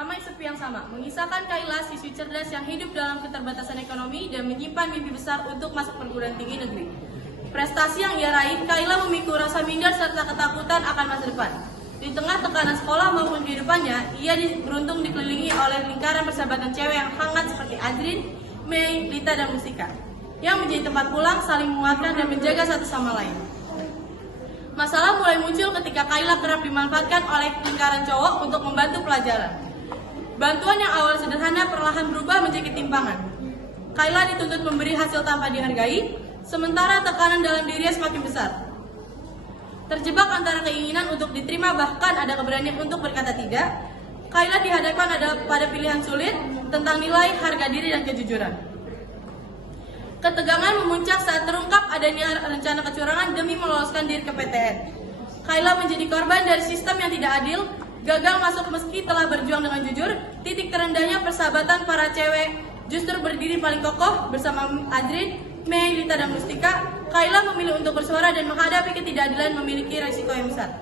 Ramai sepi yang sama, mengisahkan Kayla siswi cerdas yang hidup dalam keterbatasan ekonomi dan menyimpan mimpi besar untuk masuk perguruan tinggi negeri. Prestasi yang ia raih, Kayla memikul rasa minder serta ketakutan akan masa depan. Di tengah tekanan sekolah maupun kehidupannya, ia beruntung dikelilingi oleh lingkaran persahabatan cewek yang hangat seperti Adrin, Mei, Lita, dan Mustika, yang menjadi tempat pulang, saling menguatkan dan menjaga satu sama lain. Masalah mulai muncul ketika Kayla kerap dimanfaatkan oleh lingkaran cowok untuk membantu pelajaran. Bantuan yang awal sederhana perlahan berubah menjadi ketimpangan. Kayla dituntut memberi hasil tanpa dihargai, sementara tekanan dalam dirinya semakin besar. Terjebak antara keinginan untuk diterima bahkan ada keberanian untuk berkata tidak, Kayla dihadapkan pada pilihan sulit tentang nilai, harga diri, dan kejujuran. Ketegangan memuncak saat terungkap adanya rencana kecurangan demi meloloskan diri ke PTN. Kayla menjadi korban dari sistem yang tidak adil, gagal masuk meski telah berjuang dengan jujur. Titik terendahnya persahabatan para cewek justru berdiri paling kokoh bersama Adrin, Mei, Lita, dan Mustika. Kayla memilih untuk bersuara dan menghadapi ketidakadilan memiliki risiko yang besar.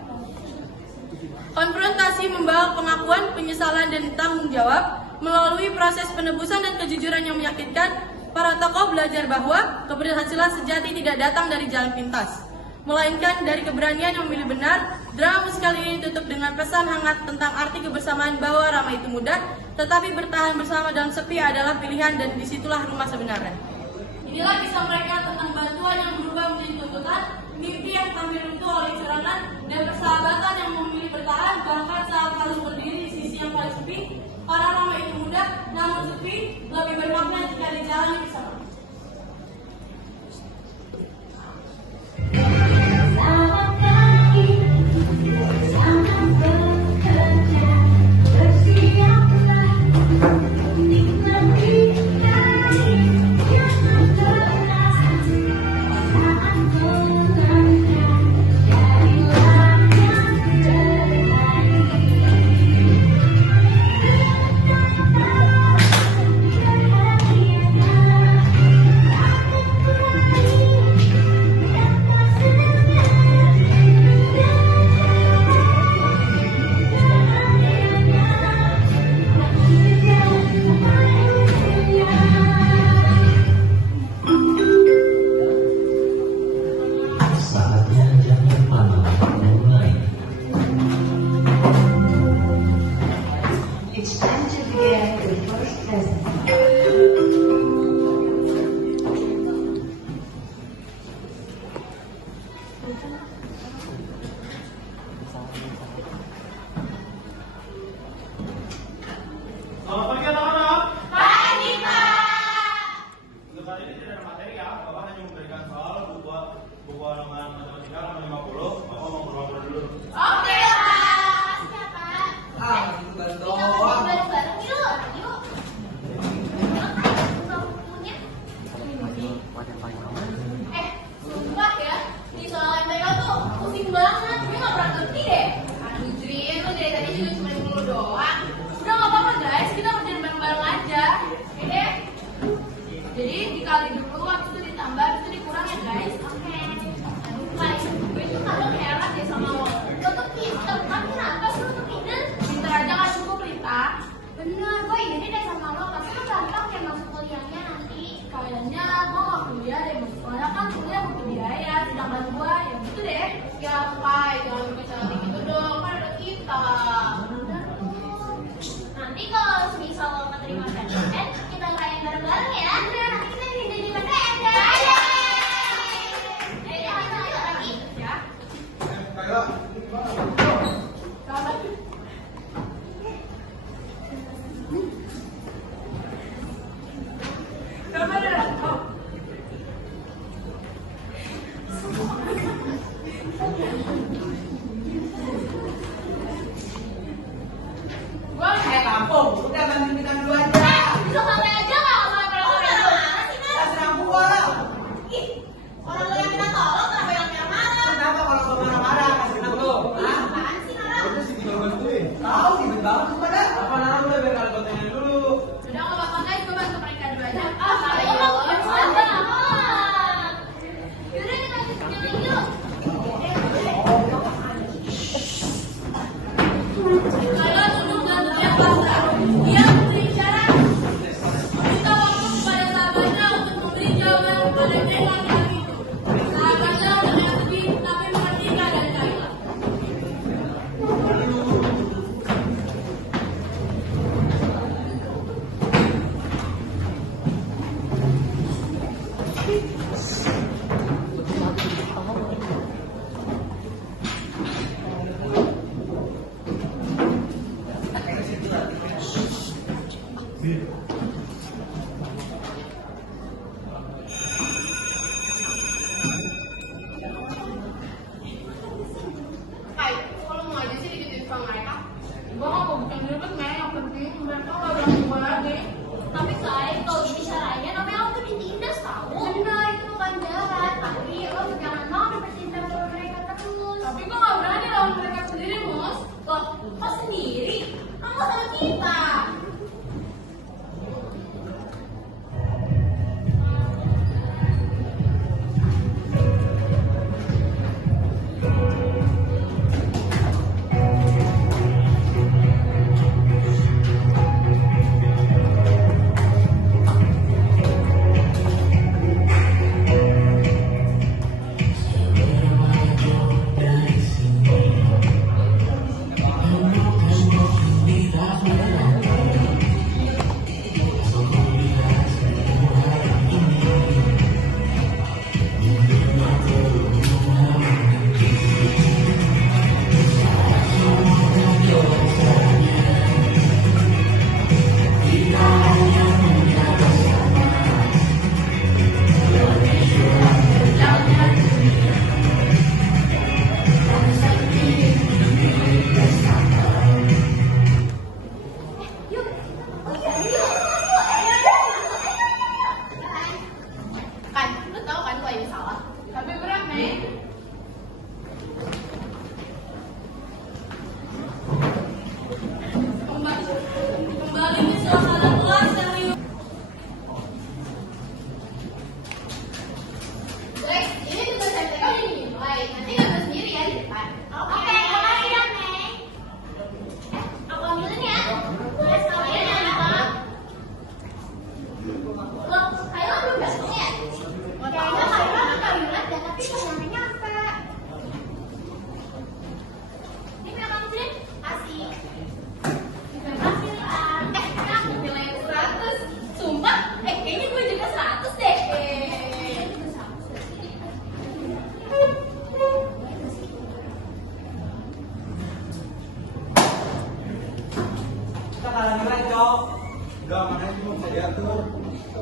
Konfrontasi membawa pengakuan, penyesalan, dan tanggung jawab. Melalui proses penebusan dan kejujuran yang meyakinkan, para tokoh belajar bahwa keberhasilan sejati tidak datang dari jalan pintas, melainkan dari keberanian yang memilih benar. Drama musikal ini ditutup dengan pesan hangat tentang arti kebersamaan bahwa ramai itu mudah, tetapi bertahan bersama dalam sepi adalah pilihan, dan disitulah rumah sebenarnya. Inilah kisah mereka tentang bantuan yang berubah menjadi tuntutan, mimpi yang tampil runtuh oleh curangan, dan persahabatan yang memilih bertahan bahkan saat harus berdiri di sisi yang paling sepi. Para ramai itu mudah, namun sepi lebih bermakna jika dijalani bersama. Selamat pagi anak-anak. Pagi, Pak. Untuk kali ini tidak ada materi ya. Bapak hanya memberikan soal buku halaman matematika halaman 50. Bapak mau berlomba dulu. Oke, Pak. Siapa? Itu baru Kita doang. bareng-bareng yuk. Yuk. Buka bukunya. Sumpah ya. Di soal MTK tuh pusing banget. Gue gak pernah ngerti deh. Aduh, Drin, lu dari tadi juga cuma ngeluh doang. Udah gak apa-apa guys, kita kerjain bareng-bareng aja. Oke deh. Jadi dikali dulu, habis itu ditambah, habis itu dikurang ya guys. Oke. Aduh, Pak, gue tuh kadang heran deh sama lo. Lo tuh pinter, kan kenapa sih lo tuh pinter? Pinter aja gak cukup, Rita. Bener, gue ini deh sama lo. Tapi lo gampang deh masuk kuliahnya nanti. Kayaknya gue gak kuliah deh. Soalnya kan kuliah butuh biaya. Sedangkan gue, ya gitu deh. Ya, Pak, jangan bicara kayak gitu dong. Kan ada kita. Nanti kalau misal lo keterima PTN, kita ngerayain bareng-bareng ya. Nanti kita bisa jadi PTN guys. Ayo kita lanjut lagi ya. Kayla, Selamat. gua kayak kampung. Udah bantuin kita dulu aja. Bisa santai aja nggak sama orang-orang? Kita serang gua lah. Ih, orang lo yang minta tolong kenapa yang marah-marah? Kenapa kalau gua marah-marah kasih tahu lu? Hah? Apaan sih marah? Itu sih tinggal bantuin. Tahu sih bantu pada. Apa narang lu biar kalian kontennya dulu. Udah nggak apa-apa guys, gue bantu mereka dulu aja. Ah, Ayo lo yang sabar. Yaudah kita lanjut lagi yuk. Kalian duduk dan teriak pasrah. Hai, kalau mau aja sih digituin sama mereka. Gua nggak mau bukan ribet, men. Yang penting mereka nggak ganggu gua lagi. Tapi Kai, kalau gini caranya namanya lo tuh ditindas tau. Bener, itu bukan jahat. Tapi lo jangan mau bercinta sama mereka terus. Tapi gua nggak berani lawan mereka sendiri, Mus. Loh, kok sendiri? Kamu sama kita. Kan, lu tahu kan gua ini salah. Tapi berat, men. Kembali ke suasana kelas yang riuh. Guys, ini tugas MTK udah dimulai. Nanti ngambil sendiri ya di depan. Oke, makasih ya, Mei. Aku ambilin ya. Tugas kalian ya, Pak. Loh, Kayla belum datang ya? Kayaknya Kayla ke toilet dan tapi nggak nyampe. Ini punya kamu sih? Asik. Terima kasih, Pak. Kamu nilainya 100. Sumpah, kayaknya gue juga 100 deh. Kita kalah nilai, Cok. Enggak, mana cuma bisa diatur.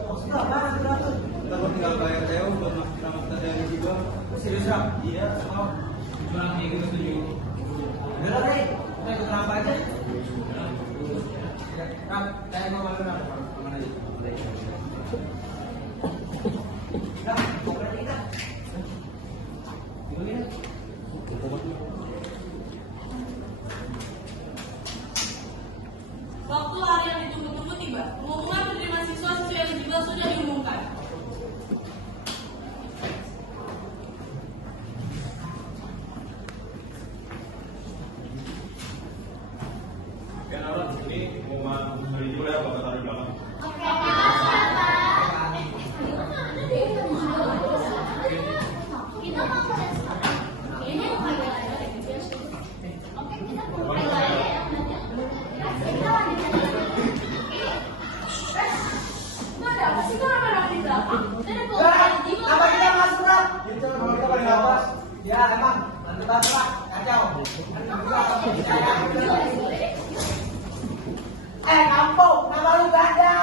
Maksudnya apa yang diatur? Kita mau tinggal bayar TO buat nama kita dari juga. Serius, Ram? Iya, Oh, cuma kayak gitu setuju. Udah lah, Rey. Kita ikut Ram aja. Ya, Ram, saya mau malu, Ram. Aman aja. Ram, mau berarti kita. Gimana? Waktu hari yang ditunggu-tunggu tiba. Pengumuman penerimaan siswa-siswi eligible sudah diumumkan. Ya, Naron, ini pengumuman hari juga ya, bakal taruh di belakang. Oke, Pak. Kita mau mulai sekarang. Ini mau kayak ada Oke, kita mau mulai ya. Kita lanjut lagi. Gue ada apa sih? Gue rame-rame di belakang. Kita ada Ram, di apa kita masuk, Ram? Itu nomor kita paling atas. Ya, emang. Lanjut aja, Pak. Kacau. Kampung, nama lu gak ada.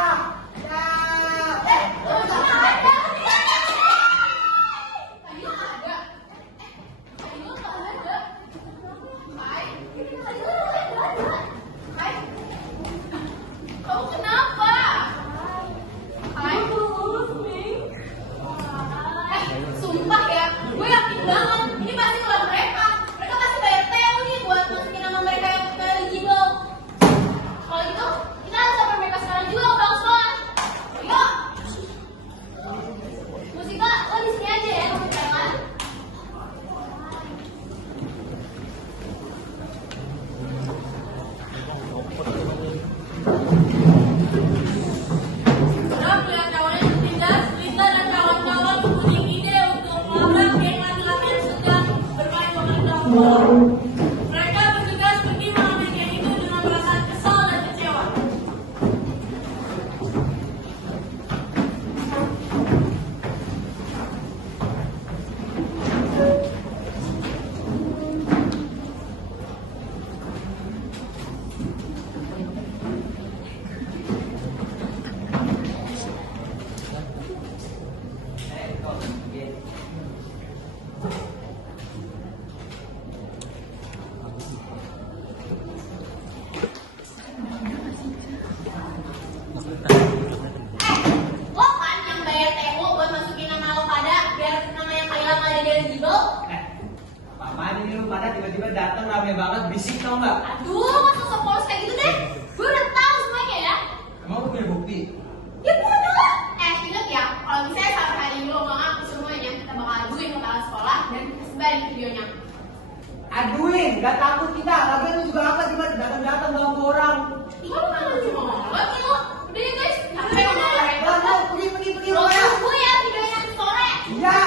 rame banget, berisik tau nggak? Aduh, masa sok polos kayak gitu deh. Gue udah tahu semuanya ya. Emang lu punya bukti? Ya bodoh. Ingat ya, kalau misalnya sampai hari ini lo nggak ngaku semuanya, kita bakal aduin ke kepala sekolah dan kita sebarin videonya. Aduin, gak takut kita. Lagian lu juga apa sih datang-datang ganggu orang. Ih, mana sih mau ngomong lo? Udah ya guys, sampai ngomong orang itu. Lah, pergi Lo ya. tunggu ya videonya nanti sore. Iya.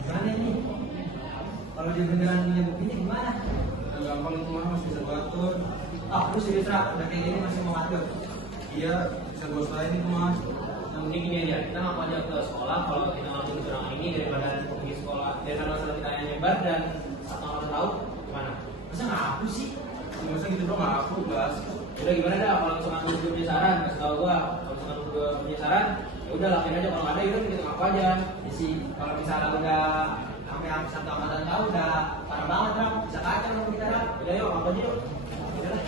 Gimana ini? Kalau dia beneran punya buktinya gimana? Gampang itu mah masih bisa diatur. Ah, lu serius Rak? Udah kayak gini masih mau ngatur? Iya, bisa gue selain itu mas. Yang penting gini aja, kita ngaku aja ke sekolah kalau kita ngelakuin kecurangan ini daripada pergi sekolah. Daripada masalah kita yang nyebar dan satu orang tahu, gimana? Masa ngaku sih? Masa gitu doang aku gas. Udah gimana dah, kalau misalkan lu punya saran, kasih tau gua. Kalau misalkan lu punya saran, ya udah lakuin aja. Kalau nggak ada, yaudah kita ngaku aja. Ya sih, kalau misalnya udah sampai satu angkatan tahu udah parah banget Rak. Bisa kacau dong kita Rak. Udah yuk, ngaku aja yuk. Udah lah.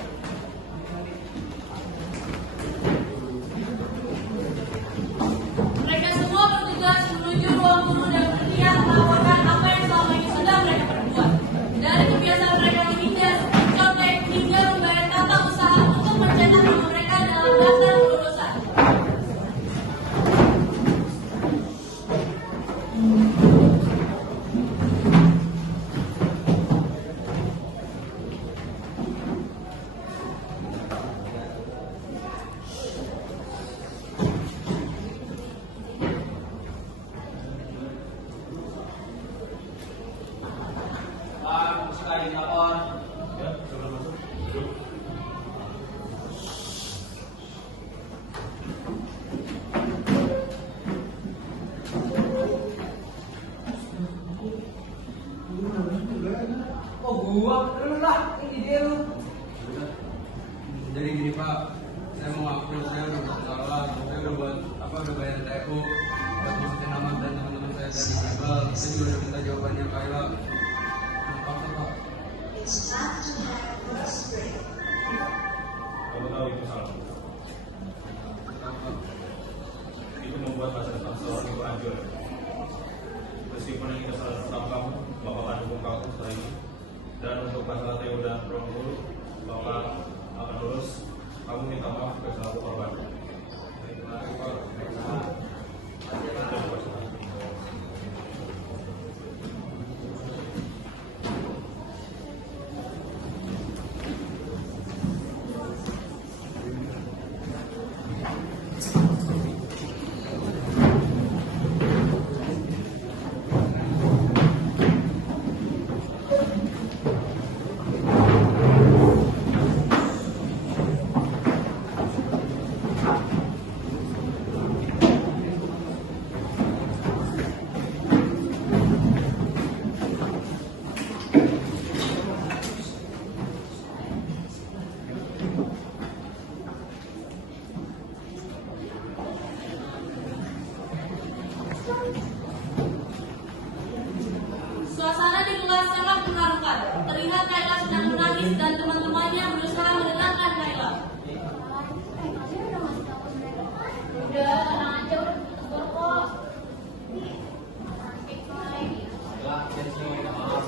Mereka semua bertugas menuju ruang guru dan berniat melaporkan apa yang selama ini sedang mereka perbuat. Dari kebiasaan mereka menghindar, contek hingga membayar tata usaha untuk mencetak nama mereka dalam daftar kelulusan. Pak, sekali lapor. Ya, sebelum masuk. Duduk. Oh gua, lu lah, ini dia lu. Jadi gini Pak, saya mau ngaku saya udah buat salah, saya udah buat udah bayar TU, buat masukin nama dan teman-teman saya dari Bimbel. Saya juga udah minta jawabannya Kayla. Apa Pak? Kamu tahu itu salah. Apa? Itu membuat masa depan seorang itu hancur. Meskipun ini kesalahan pertama kamu, Bapak akan dukung kamu setelah ini. Dan untuk masalah Theo dan ruang guru, Bapak akan lulus. Kamu minta maaf ke selaku korban. Terima kasih Pak. Suasana di kelas sangat mengharukan. Terlihat Kayla sedang menangis dan teman-temannya berusaha menenangkan Kayla. Udah, tenang aja, udah tegur kok. Lah, jadi sini minta maaf.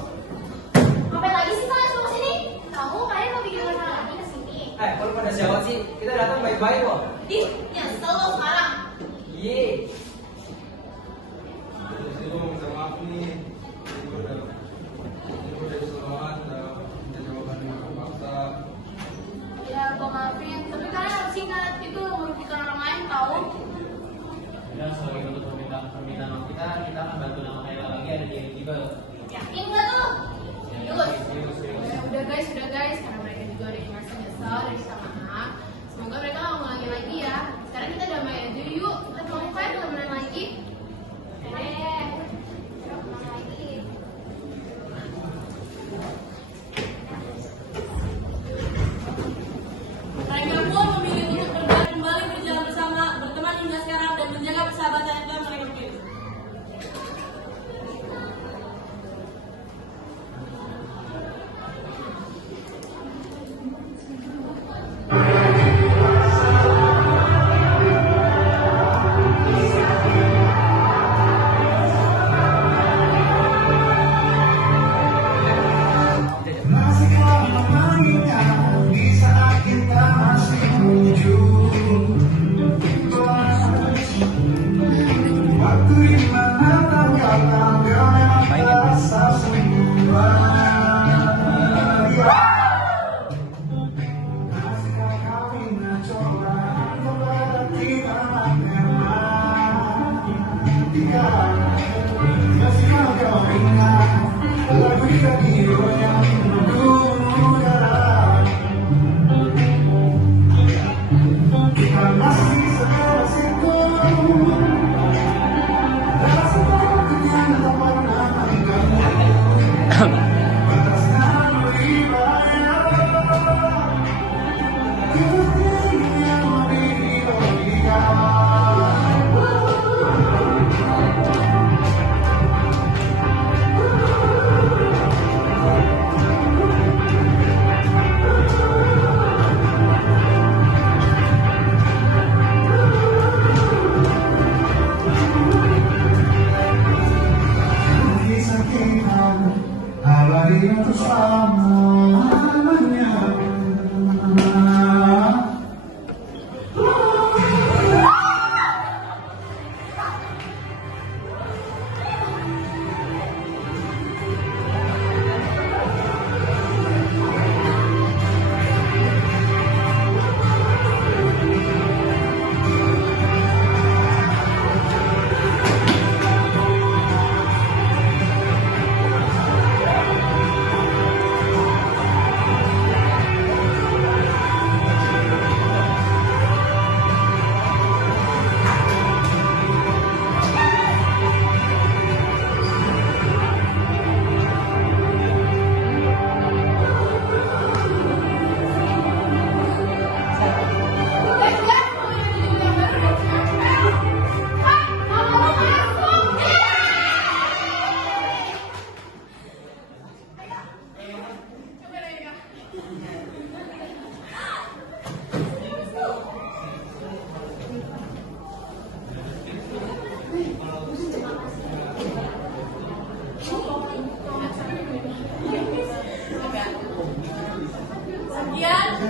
Ngapain lagi sih kalian semua sini? Kamu kalian mau bikin masalah lagi kesini? Kalau pada jawab sih, kita datang baik-baik kok. Ih, nyesel lo sekarang. Iya. Jadi gue mau minta maaf nih. Jadi gue udah disuruh banget, minta jawaban dengan terpaksa. Ya, gue maafin. Tapi kalian harus ingat, itu merugikan orang lain tau. Dan sebagai bentuk permintaan maaf kita akan bantu nama Kayla lagi ada di Bimbel. Yakin gak tuh? Terus. Serius. Udah guys, karena mereka juga udah merasa nyesel dan minta maaf. Semoga mereka gak ngulangin lagi ya. Sekarang kita damai aja yuk. Kita mau kan temenan lagi. Temenan lagi. Mereka pun memilih untuk berdua kembali berjalan bersama, berteman hingga sekarang dan menjaga persahabatan yang mereka miliki.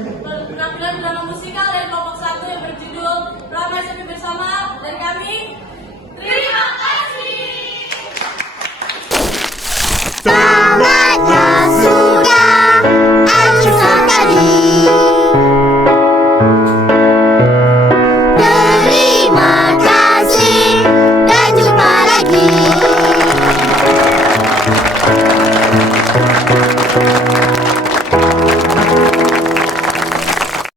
penampilan drama musikal dari kelompok 1 yang berjudul Ramai Sepi Bersama dari kami. Terima kasih. Tamatlah sudah acara tadi. Terima kasih dan jumpa lagi.